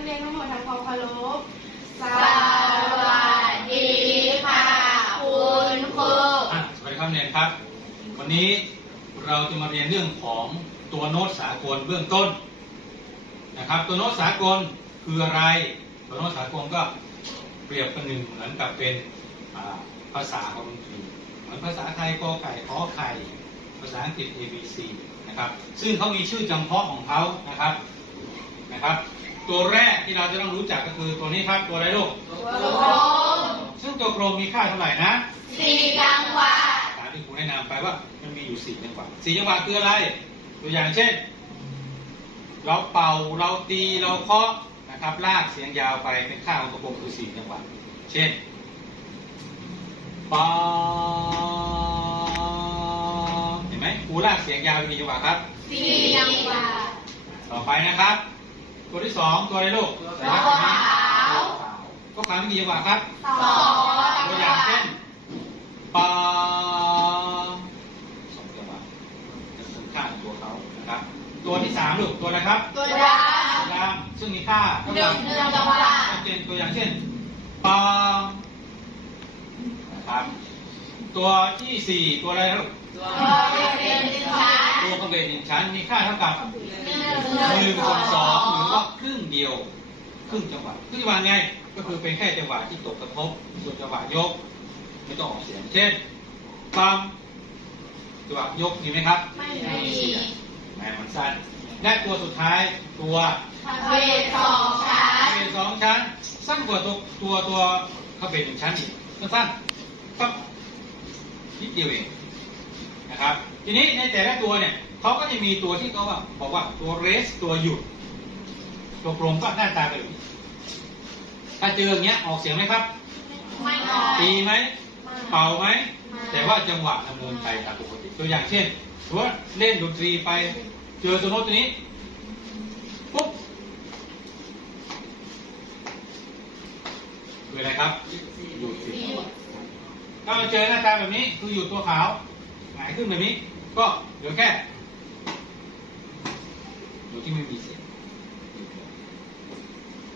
กเรียนทั้งหมดทำความเคารพสสวัสดีค่ะคุณครูอะสวัสดีครับเรียนครับ วันนี้เราจะมาเรียนเรื่องของตัวโน้ตสากลเบื้องต้นนะครับ ตัวโน้ตสากลคืออะไร ตัวโน้ตสากลก็เปรียบประหนึ่งเหมือนกับเป็นอ่าภาษาของดนตรีเหมือนภาษาไทยกอไก่ขอไข่ ภาษาอังกฤษ A B C นะครับ ซึ่งเขามีชื่อจำเพาะของเขานะครับนะครับ ตัวแรกที่เราจะต้องรู้จักก็คือตัวนี้ครับตัวอะไรลูกตัวกลมซึ่งตัวกลมมีค่าเท่าไหร่นะสี่จังหวะตามที่ครูแนะนำไปว่ามันมีอยู่สี่จังหวะสี่จังหวะคืออะไร ตัวอย่างเช่น เราเป่าเราตีเราเคาะนะครับลากเสียงยาวไปเป็นค่าของตัวกลมคือสี่จังหวะเช่นปาเห็นไหมครูลากเสียงยาวเป็นกี่จังหวะครับสี่จังหวะต่อไปนะครับ ตัวที่สองตัวอะไรลูกตัวขาวก็ขาวมีกี่จังหวะครับสองจังตัวหอย่างวะเช่นปาสองจังหวะเป็นคุณค่าของตัวเขานะครับ ตัวที่สามลูกตัวอะไรครับ ตัวดตัวดำซึ่งมีค่าำเท่าหนึ่กังบหนึ่งจังหวะเช่นตัวอย่างเช่นปานะครับตัวที่สี่ตัวอะไรครับตัวเป็นหนึ่งชั้น ตัวกระเบนหนึ่งชั้นมีค่าเท่ากับหนึ่งหนึ่งส่วนสองหรือว่าครึ่งเดียวครึ่งจังหวะครึ่งจังหวะไง ก็คือเป็นแค่จังหวะที่ตกกระทบ ส่วนจังหวะยก ไม่ต้องออกเสียง เช่นปั๊มจังหวะยกมีไหมครับ ไม่มีแหมมันสั้น และตัวสุดท้ายตัวเวทสองชั้นเป็นสองชั้น สั้นกว่าตัวตัวตัวคาเฟ่หนึ่งชั้นอีกสั้นๆปั๊บนิดเดียวเอง นะครับ ทีนี้ในแต่ละตัวเนี่ยเขาก็จะมีตัวที่เขาว่าบอกว่าตัวเรสตัวหยุดตัวกลมก็หน้าตาเป็นแบบนี้ถ้าเจออย่างเงี้ยออกเสียงไหมครับ ไม่ออกตีไหมเป่าไหม แต่ว่าจังหวะดำเนินไปตามปกติ ตัวอย่างเช่นสมมติว่าเล่นดนตรีไปเจอตัวโน้ตตัวนี้ปุ๊บคืออะไรครับหยุดสิหยุดถ้าเราเจอหน้าตาแบบนี้คือหยุดตัวขาว หายขึ้นแบบนี้ ก็เหลือแค่หยุดที่ไม่มีเสียง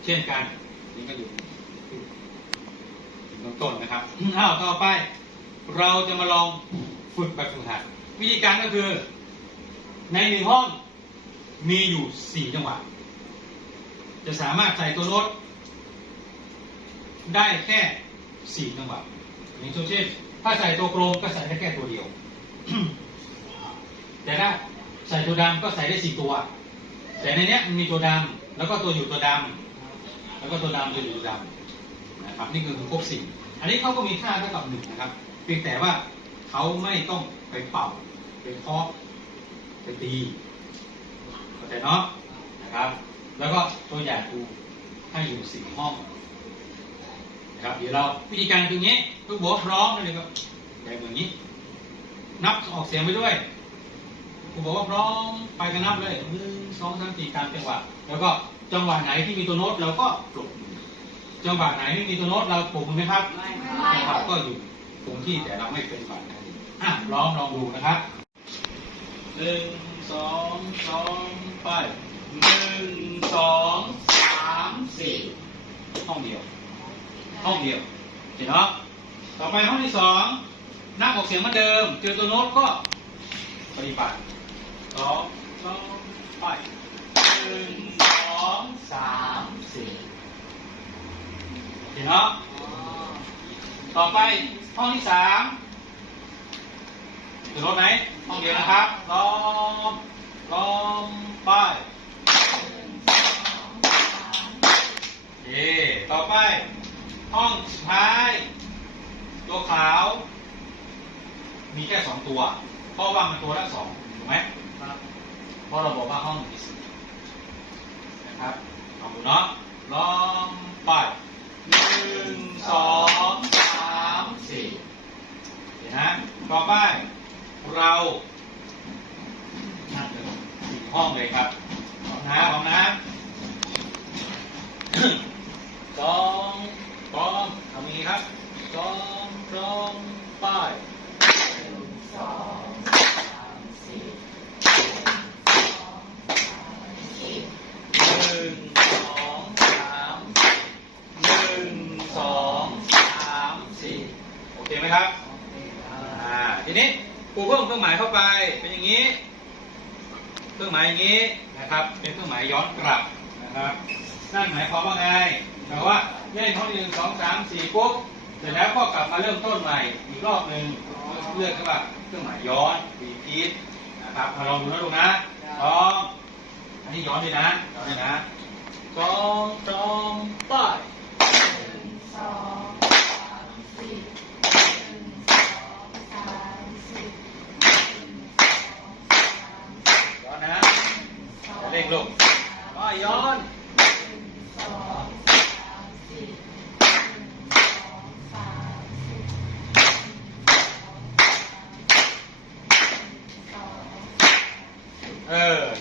เช่นกันนี่ก็หยุดถึงต้นนะครับอ้าวต่อไป เราจะมาลองฝึกแบบฝึกหัดวิธีการก็คือ ในหนึ่งห้องมีอยู่สี่จังหวะ จะสามารถใส่ตัวโน้ตได้แค่สี่จังหวะอย่างเช่นถ้าใส่ตัวกลมก็ใส่ได้แค่ตัวเดียว แต่ถ้าใส่ตัวดำก็ใส่ได้สี่ตัว แต่ในเนี้ยมันมีตัวดำแล้วก็ตัวอยู่ตัวดำแล้วก็ตัวดำตัวอยู่ตัวดำนะครับนี่คือครบสี่อันนี้เขาก็มีค่าเท่ากับหนึ่งนะครับ เพียงแต่ว่าเขาไม่ต้องไปเป่าไปเคาะไปตีเข้าใจเนาะนะครับ แล้วก็ตัวอย่างดูให้อยู่สี่ห้องนะครับเดี๋ยวเราวิธีการคืออย่างนี้ทุกบอกว่าพร้อมเลยก็แบบอย่างนี้ นับออกเสียงไปด้วยครูบอกว่าพร้อมไปกันนับเลยหนึ่งสองสามสี่ตามจังหวะแล้วก็จังหวะไหนที่มีตัวโน้ตเราก็ปลุกจังหวะไหนไม่มีตัวโน้ตเราปลุกไหมครับไม่จังหวะก็อยู่คงที่แต่เราไม่เป็นฝ่ายนั้นอะลองลองดูนะครับหนึ่งสองสองไปหนึ่งสองสามสี่ห้องเดียว ห้องเดียวเห็นเนาะต่อไปห้องที่สอง นับออกเสียงเหมือนเดิม เจอตัวโน้ตก็ปฏิบัติสองสองไปหนึ่งสองสามสี่เห็นเนาะต่อไปห้องที่สามเจอโน้ตไหมห้องเดียวนะครับลองลองไปเย่ต่อไป ห้องสุดท้าย ตัวขาว มีแค่สองตัว เพราะว่ามันตัวละสองถูกไหมครับเพราะเราบอกว่าห้องมีสี่นะครับลองดูเนาะลองไปหนึ่งสองสามสี่เห็นนะต่อไปเรานับเลยสี่ห้องเลยครับพร้อมนะพร้อมนะสองพร้อมทำอย่างนี้ครับสองพร้อมไป โอเคไหมครับ อ่า ทีนี้กูเพิ่มเครื่องหมายเข้าไป เป็นอย่างนี้ เครื่องหมายอย่างนี้นะครับ เป็นเครื่หมายย้อนกลับนะครับ นั่นหมายความว่าไงแต่ว่าเล่นเขาหนึ่งสองสามสี่ปุ๊บ เสร็จแล้วก็กลับมาเริ่มต้นใหม่อีกรอบหนึ่งเรียกว่าเครื่องหมายย้อนรีพีทนะครับมาลองดูนะลูกนะสองอันนี้ย้อนด้วยนะย้อนด้วยนะสองสองไปสองสามสี่หนึ่งสองสามสี่หนึ่งสองสามย้อนนะเร่งลูกไปย้อน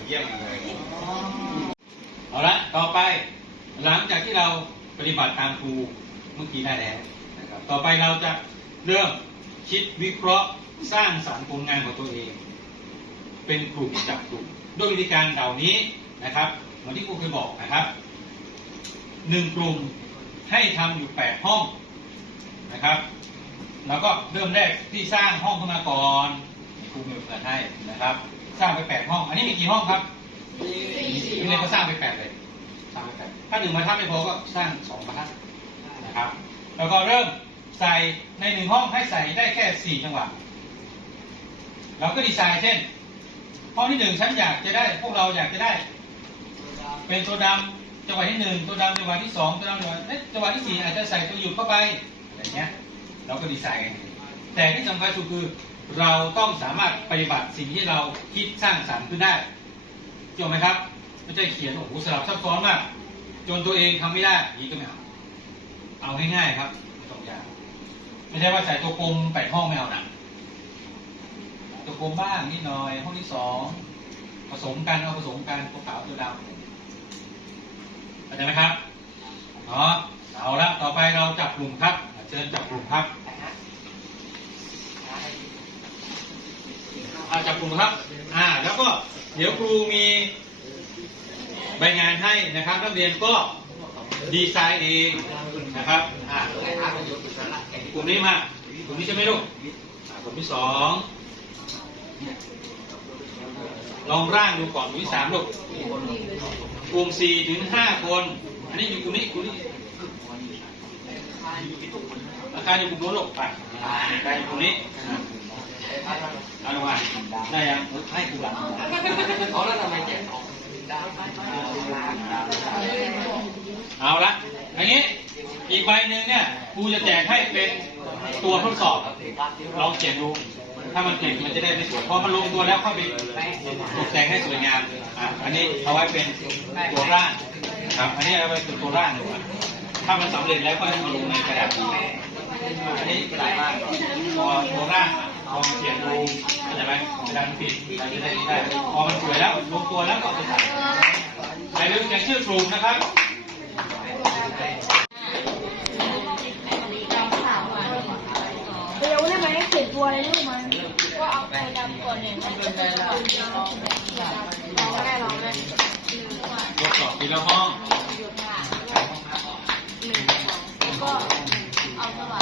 เยี่ยมเลยเอาละต่อไป หลังจากที่เราปฏิบัติตามครูเมื่อกี้ได้แล้วนะครับต่อไปเราจะเริ่มคิดวิเคราะห์สร้างสรรค์ผลงานของตัวเอง เป็นกลุ่มจับกลุ่มด้วยวิธีการเหล่านี้นะครับเหมือนที่ครูเคยบอกนะครับหนึ่งกลุ่มให้ทำอยู่แปดห้องนะครับ แล้วก็เริ่มแรกที่สร้างห้องขึ้นมาก่อนครูมีเปิดให้นะครับ สร้างไปแปดห้อง อันนี้มีกี่ห้องครับนี่เลยก็สร้างไปแปดเลยสร้างไปแปดถ้าหนึ่งบรรทัดไม่พอก็สร้างสองบรรทัดนะครับ แล้วก็เริ่มใส่ในหนึ่งห้องให้ใส่ได้แค่สี่จังหวะเราก็ดีไซน์เช่น ห้องที่หนึ่งฉันอยากจะได้พวกเราอยากจะได้ เป็นตัวดำจังหวะที่หนึ่งตัวดำจังหวะที่สองตัวดำจังหวะเอ๊ะจังหวะที่สี่อาจจะใส่ตัวหยุดเข้าไปอะไรเงี้ย เราก็ดีไซน์กันแต่ที่สำคัญสุดคือ เราต้องสามารถปฏิบัติสิ่งที่เราคิดสร้างสรรค์ขึ้นได้จบไหมครับไม่ใช่เขียนโอ้โหสลับซับซ้อนมาก จนตัวเองทำไม่ได้นี้ก็ไม่เอาเอาง่ายๆครับไม่ต้องยากไม่ใช่ว่าใส่ตัวกลมแปดห้องไม่เอานะตัวกลมบ้างนิดหน่อยห้องที่สองผสมกันเอาผสมกันตัวขาวตัวดำเข้าใจไหมครับเนาะเอาละต่อไปเราจับกลุ่มครับเชิญจับกลุ่มครับอ่า จับกลุ่มครับ อ่า แล้วก็เดี๋ยวครูมีใบงานให้นะครับ นักเรียนก็ดีไซน์เองนะครับ อ่ากลุ่มนี้มากลุ่มนี้ใช่ไหมลูกอ่ากลุ่มที่สองลองร่างดูก่อนกลุ่มที่สามลูกกลุ่มสี่ถึงห้าคน อันนี้อยู่กลุ่มนี้กลุ่มนี้อาคารอยู่กลุ่มโน้นลูกไปไปอยู่กลุ่มนี้ เอาลงมาได้ยังให้กลุ่มหลังเอาแล้วทำไมแจกเอาละอันนี้อีกใบหนึ่งเนี่ยครูจะแจกให้เป็นตัวทดสอบลองเขียนดู ถ้ามันติดมันจะได้ไม่สวยพอมันลงตัวแล้วเข้าไปตกแต่งให้สวยงามอะอันนี้เอาไว้เป็นตัวร่างครับอันนี้เอาไว้เป็นตัวร่างดีกว่าถ้ามันสำเร็จแล้วก็ให้มาลงในกระดาษนี้อันนี้กระดาษร่างตัวร่าง ลองเขียนดูเข้าใจไหมกระดาษมันปิดอะไรจะได้ไม่ได้พอมันสวยแล้วลงตัวแล้วก็เอาไปใส่อย่าลืมแจ้งชื่อกลุ่มนะครับเร็วได้ไหมเขียนตัวอะไรลูกมันก็เอาไปดำก่อนเนี่ยมันจะเป็นเราเราเราก็ได้เราได้ทดสอบทีละห้องหยุดค่ะหนึ่งสองก็เอาสว่า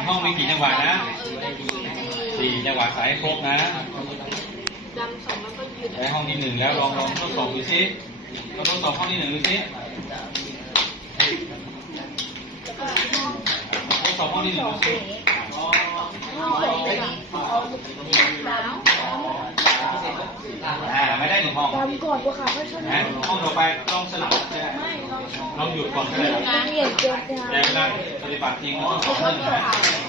ง ห้องมีกี่จังหวะนะ สี่จังหวะสายครบนะดำสองแล้วก็หยุดใช้ห้องที่หนึ่งแล้วลองลองทดสอบดูซิลองทดสอบห้องที่หนึ่งดูซิทดสอบห้องที่หนึ่งดูซิเอาไปเอาขาวอ่าไม่ได้หนึ่งห้องดำก่อนตัวขาวค่อยชนนะห้องต่อไปต้องสลับก็ได้ลองหยุดก่อนก็ได้ครับเปลี่ยนเกินแต่เวลาปฏิบัติจริงมันต้องสองห้องนะ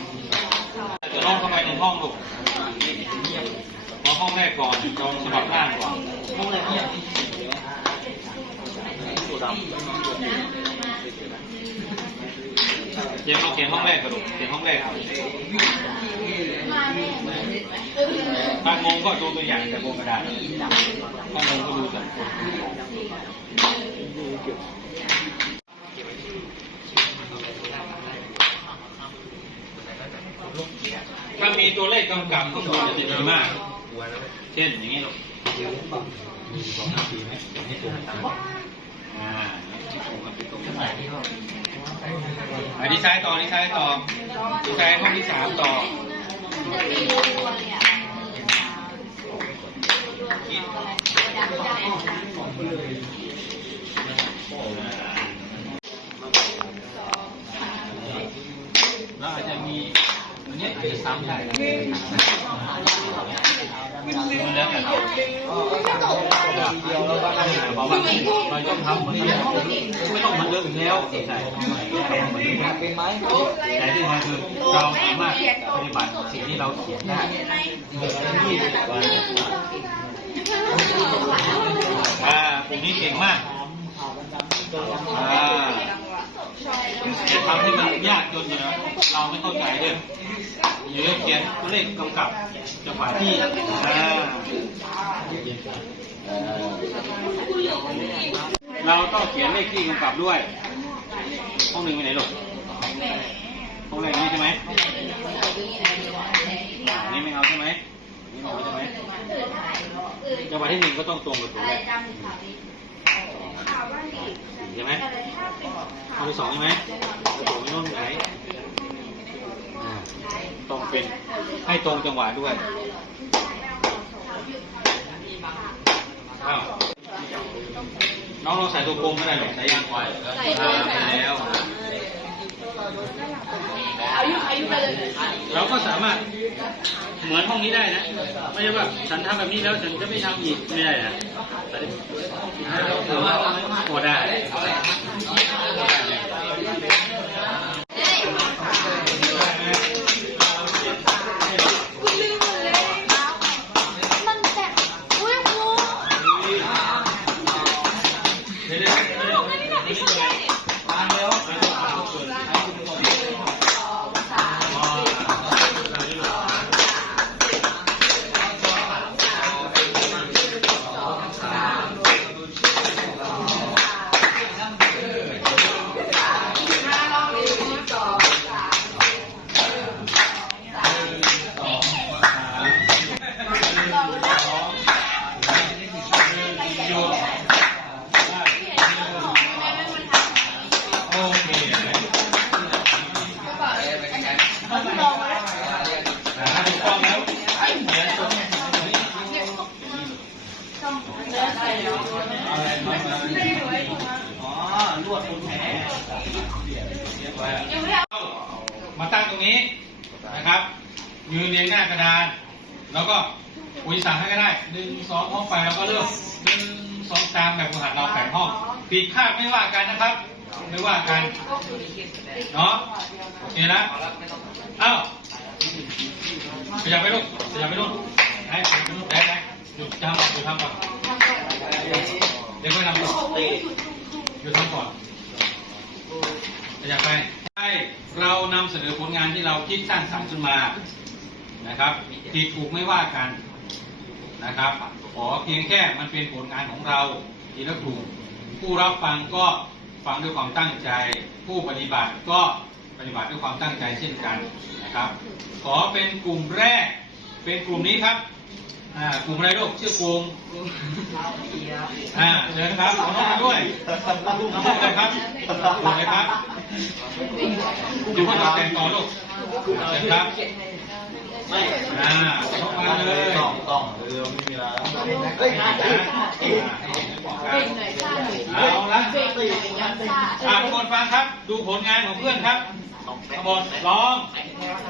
จะลองเข้าไปหนึ่งห้องลูกเอาห้องแรกก่อนลองสลับร่างก่อนห้องแรกเงียเดี๋ยวเราเขียนห้องแรกกระดูกเขียนห้องแรกก่อนมาแม่ถ้างงก็ดูตัวอย่างจากบกระดาษถ้างงก็ดูจากบนถ้ามี ตัวเลขกำกับข้างบนจะดีมาก เช่นอย่างนี้ลูกสองนาทีไหมให้ตรงตามอ่าอะดีไซน์ต่อดีไซน์ต่อดีไซน์ห้องที่สามต่อจะมีรัวๆเลยอะดังใจแล้วอาจจะมี อันนี้อาจจะซ้ำได้นะมันแล้วแต่เราบอกว่าเราต้องทำเหมือนกันไม่ต้องเหมือนเดิมอีกแล้วใช่แต่ที่มาคือเราสามารถปฏิบัติสิ่งที่เราเขียนได้อ่ากลุ่มนี้เก่งมากอ่า จะทำให้มันยากจนเนี่ยเราไม่เข้าใจด้วยเดี๋ยวเขียนตัวเลขกำกับจังหวะที่เราต้องเขียนเลขที่กำกับด้วย ห้องหนึ่งไปไหนลูกห้องแรกนี้ใช่ไหมนนี้ไม่เอาใช่ไหมนนี้ไม่เอาใช่ไหมจังหวะที่หนึ่งก็ต้องตรงกับตัวแรกใช่ไห มห้อสองใช่ไหมตรงนี้ห้องไหนอ่าตรงเป็นให้ตรงจังหวะด้วยน้องเราใส่ตัวโกงไม่ได้หรอใส่ยางไวใส่แล้วอายุอายุไปเลยเราก็สามารถเหมือนห้องนี้ได้นะ ไม่ใช่ว่าฉันทำแบบนี้แล้วฉันจะไม่ทำอีกไม่ได้นะแต่ว่าโอ้ได้ มาอ๋อลวดบนแผลเรียบร้อยแล้วมาตั้งตรงนี้นะครับยืนเรียงหน้ากระดาน แล้วก็อุยสั่งให้ก็ได้หนึ่งสองห้องไปแล้วก็เริ่มหนึ่งสองตามแบบหัดเราแข่งห้องปิดคาดไม่ว่ากันนะครับ ไม่ว่ากันเนาะโอเคนะ อ้าขยับไปลูกขยับไปลูกไหนขยับไปลูกไหนไหนหยุดทำก่อนหยุดทำก่อนเดี๋ยวค่อยทำต่อหยุดทำก่อนขยับไปให้เรานำเสนอผลงานที่เราคิดสร้างสรรค์ขึ้นมานะครับผิดถูกไม่ว่ากันนะครับขอเพียงแค่มันเป็นผลงานของเราที่แล้วถูกผู้รับฟังก็ฟังด้วยความตั้งใจ ผู้ปฏิบัติก็ ปฏิบัติด้วยความตั้งใจเช่นกันนะครับ ขอเป็นกลุ่มแรก เป็นกลุ่มนี้ครับอ่ากลุ่มอะไรลูกชื่อกลุ่มอ่าเชิญครับขอน้องมาด้วยน้องมาเลยครับกลุ่มเลยครับอยู่ข้างหลังแต่งต่อลูกเชิญครับอ่าน้องมาเลยต้องต้องเรือไม่มีแล้วเฮ้ยนะเอาละอ่าทุกคนฟังครับ ดูผลงานของเพื่อนครับ ข้างบนร้อง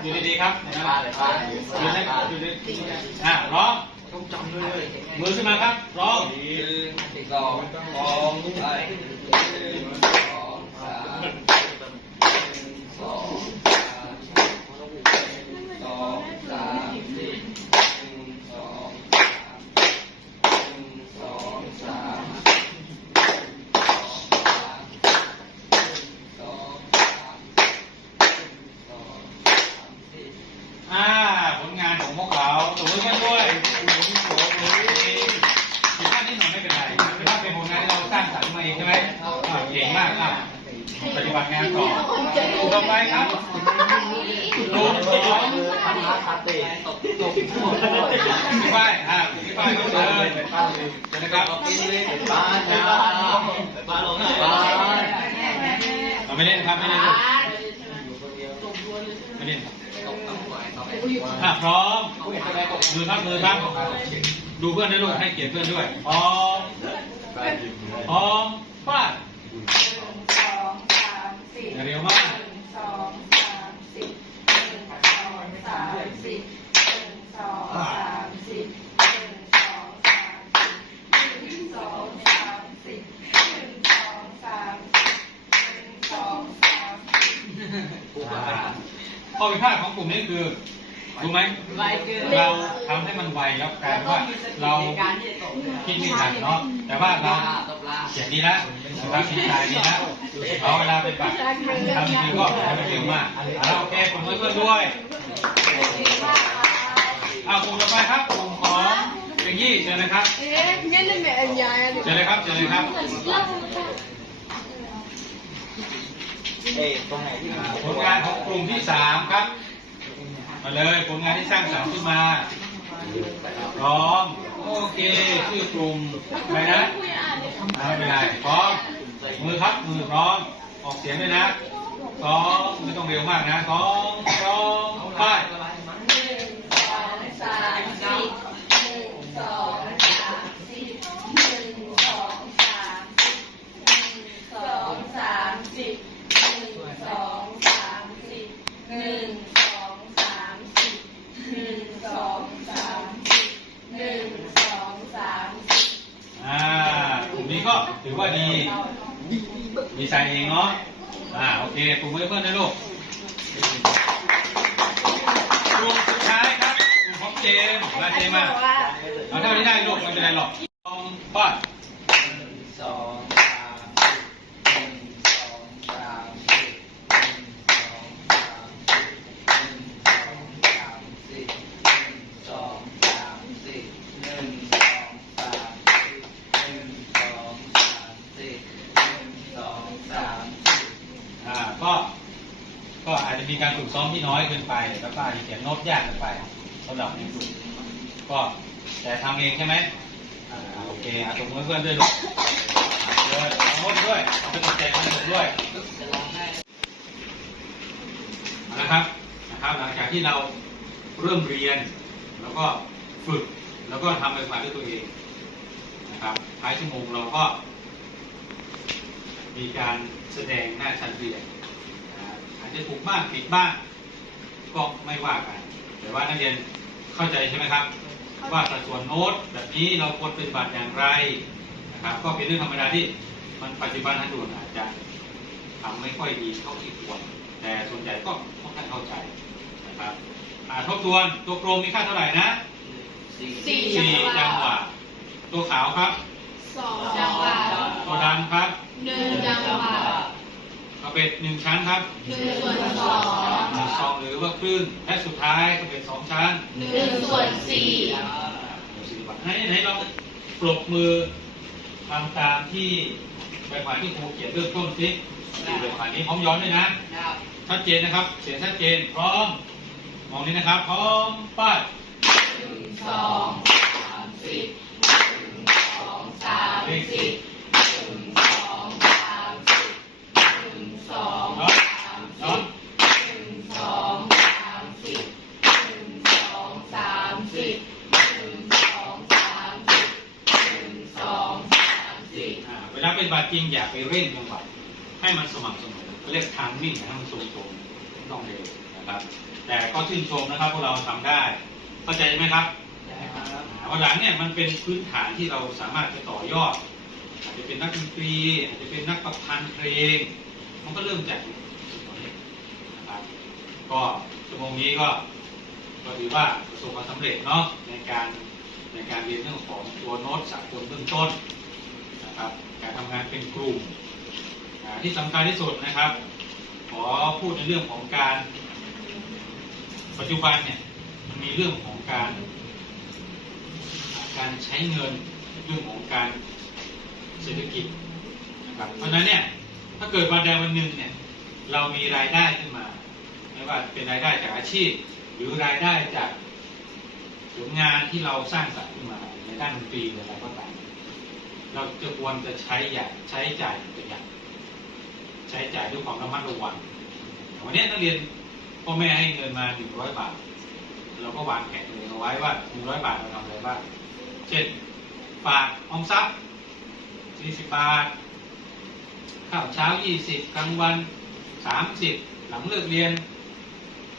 อยู่ดีๆครับอยู่ในอยู่ในอ่ร้องมือขึ้นมาครับร้องสองสองสองสามสองสองสามสี่สองสองสามสองสองสี่ อ่า ผลงานข องพวกเราตัวกันด้วยผิดพลาดนิดหน่อยไม่เป็นไรถือว่าเป็นผลงานที่เราสร้างสรรค์มาเองใช่ไหมอ่าเก่งมากครับปฏิบัติงานต่อต่อไปครับดูสองพี่ฝ้ายอ่าพี่ฝ้ายก็เชิญนะครับบ้านนะบ้านลงไหนบ้านเราไม่เล่นครับไม่เล่น ถ้าพร้อมมือครับมือครับดูเพื่อนด้วยลูกให้เกียรติเพื่อนด้วยพร้อมพร้อมฟาดสองสามสี่อย่าเร็วมากหนึ่งสองสามสี่หนึ่งสองสามสี่หนึ่งสองสามสี่หนึ่งสองสามสี่หนึ่งสองสามสี่หนึ่งสองสามสี่หนึ่งสองสามสี่ข้อผิดพลาดของกลุ่มนี้คือ รู้ไหมไวเกินเราทำให้มันไวแล้วกลายเป็นว่าเราคิดไม่ทันเนาะแต่ว่าเราเขียนดีแล้วนะครับดีใจดีนะเอาเวลาไปปัดทำดีก็ทำให้เร็วมากเอาโอเคผมช่วยเพื่อนด้วยเอากลุ่มต่อไปครับกลุ่มของเบงยี่เชิญเลยครับเอ๊ะงั้นนั่นเป็นอันยาเชิญเลยครับเชิญเลยครับเอ๊ะตรงไหนที่อ่าผลงานของกลุ่มที่สามครับ มาเลยผลงานที่สร้างสรรค์ขึ้นมาพร้อมโอเคชื่อกลุ่มอะไรนะไม่เป็นไรพร้อมมือครับมือพร้อมออกเสียงด้วยนะสองไม่ต้องเร็วมากนะสองสองไป สองสามสี่หนึ่งสองสามสี่หนึ่งสองสามสี่หนึ่งสองสามสี่หนึ่งสองสามสี่หนึ่งสองสามสี่หนึ่งสองสามสี่ อ่ากลุ่มนี้ก็ ถือว่าดี ดีใจเองเนาะ อ่า โอเคกลุ่มเพื่อนนะลูกกลุ่มสุดท้ายครับกลุ่มของเจมส์มาเจมส์มาเอาเท่านี้ได้ลูกไม่เป็นไรหรอกลองป้อน สองสามหนึ่งสองสามสี่หนึ่งสองสามสี่หนึ่งสองสามสี่หนึ่งสองสามสี่หนึ่งสองสามสี่หนึ่งสองสามสี่ อ่าก็ก็อาจจะ มีการฝึกซ้อมที่น้อยเกินไป แล้วก็อาจจะเขียนโน้ตยากเกินไปสำหรับในกลุ่มก็แต่ทำเองใช่ไหมโอเคอะตรงมือเพื่อนด้วยลูกเลยเอาโน้ตด้วยเอาไปตกแต่งด้วยเอาละครับนะครับ หลังจากที่เราเริ่มเรียน แล้วก็ฝึกแล้วก็ทำไปผ่านด้วยตัวเองนะครับท้ายชั่วโมงเราก็ มีการแสดงหน้าชั้นเรียน จจะถูกบ้างผิดบ้างก็ไม่ว่ากัน แต่ว่านักเรียนเข้าใจใช่ไหมครับ ว่าสัดส่วนโน้ตแบบนี้เราควรปฏิบัติอย่างไรนะครับ ก็เป็นเรื่องธรรมดาที่มันปัจจุบันทันด่วนอาจจะทำไม่ค่อยดีเท่าที่ควร แต่ส่วนใหญ่ก็ค่อนข้างเข้าใจนะครับอ่าทบทวนตัวกลมมีค่าเท่าไหร่นะสี่สี่จังหวะตัวขาวครับสองจังหวะตัวดำครับหนึ่งจังหวะ เอาเป็ดหนึ่งชั้นครับหนึ่งส่วนสองหนึ่งสองหรือว่าครึ่งและสุดท้ายก็เป็นสองชั้นหนึ่งส่วนสี่ให้ไหนลองปรบมือทำตามที่ใบผ่านที่ครูเขียนเริ่มต้นสิใบผ่านนี้พร้อมย้อนด้วยนะชัดเจนนะครับ เสียงชัดเจนพร้อมมองนี้นะครับพร้อมป้ายสองสามสี่หนึ่งสองสามเลขสี่สี่ สองเนาะสามสี่หนึ่งสองสามสี่หนึ่งสองสามสี่หนึ่งสองสามสี่หนึ่งสองสามสี่อ่าเวลาเป็นบาดจริงอย่าไปเร่งจังหวะให้มันสม่ำเสมอเขาเรียกทางมิ่งให้มันทรงๆไม่ต้องเร็วนะครับ แต่ก็ชื่นชมนะครับพวกเราทำได้เข้าใจไหมครับ วันหลังเนี่ยมันเป็นพื้นฐานที่เราสามารถไปต่อยอด อาจจะเป็นนักดนตรีอาจจะเป็นนักประพันธ์เพลง มันก็เริ่มจากสิ่งเล่านี้นะครับก็ชั่วโมงนี้ก็ก็ถือว่าประสบความสำเร็จเนาะในการในการเรียนเรื่องของตัวโน้ตสากลเบื้องต้นนะครับการทำงานเป็นกลุ่มที่สำคัญที่สุดนะครับ ขอพูดในเรื่องของการ ปัจจุบันเนี่ยมันมีเรื่องของการการใช้เงินเรื่องของการเศรษฐกิจนะครับเพราะฉะนั้นเนี่ย ถ้าเกิดวันใดวันหนึ่งเนี่ยเรามีรายได้ขึ้นมา ไม่ว่าเป็นรายได้จากอาชีพ หรือรายได้จากผลงานที่เราสร้างสรรค์ขึ้นมา ในด้านดนตรีหรืออะไรก็ตามเราจะควรจะใช้อย่างใช้จ่ายเป็นอย่างใช้จ่ายด้วยความระมัดระวังวันนี้นักเรียนพ่อแม่ให้เงินมาหนึ่งร้อยบาท เราก็วางแผนเองเอาไว้ว่าหนึ่งร้อยบาทเราทำอะไรบ้างเช่นฝากออมทรัพย์สี่สิบบาท ข้าวเช้ายี่สิบกลางวันสามสิบหลังเลิกเรียน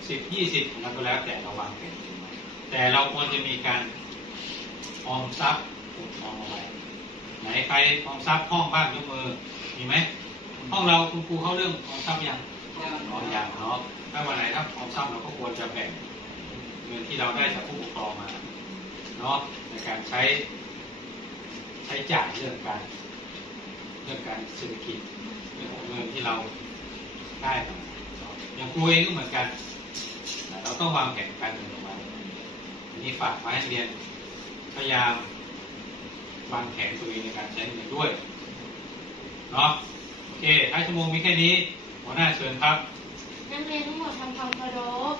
สิบยี่สิบแล้วก็แล้วแต่เราวางแผนเองไว้แต่เราควรจะมีการออมทรัพย์ออมเอาไว้ไหนใครออมทรัพย์ห้องบ้านยกมือมีไหมห้องเราคุณครูเข้าเรื่องออมทรัพย์ยังออมอย่างเนาะถ้าวันไหนถ้าออมทรัพย์เราก็ควรจะแบ่งเงินที่เราได้จากผู้ปกครองมาเนาะในการใช้ใช้จ่ายเรื่องการ เรื่องการเศรษฐกิจเรื่องของเงินที่เราได้มาเนาะอย่างครูเองก็เหมือนกันนะเราต้องวางแผนการเงินออกมาอันนี้ฝากมาให้เรียนพยายามวางแผนตัวเองในการใช้เงินด้วยเนาะโอเคท้ายชั่วโมงมีแค่นี้ หัวหน้าเชิญครับ นักเรียนทั้งหมดทำความเคารพ